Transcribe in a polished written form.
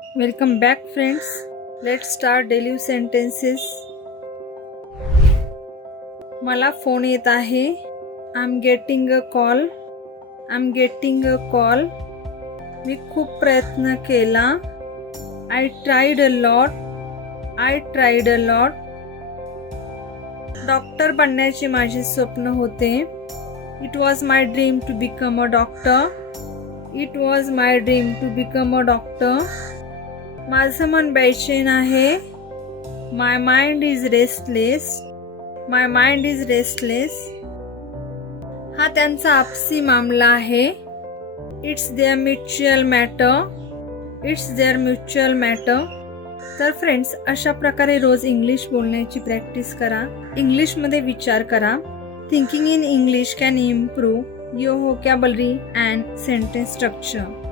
Welcome back, friends. Let's start daily sentences. मला phone येत आहे. I'm getting a call. I'm getting a call. मी खूप प्रयत्न केला. I tried a lot. I tried a lot. Doctor बनण्याचे माझे स्वप्न होते. It was my dream to become a doctor. It was my dream to become a doctor. माझं मन बेचैन आहे. My mind is restless. My mind is restless. हा त्यांचा आपसी मामला आहे. It's their mutual matter. It's their mutual matter. तर फ्रेंड्स, अशा प्रकारे रोज इंग्लिश बोलण्याची प्रॅक्टिस करा. इंग्लिशमध्ये विचार करा. Thinking in English can improve your vocabulary and sentence structure.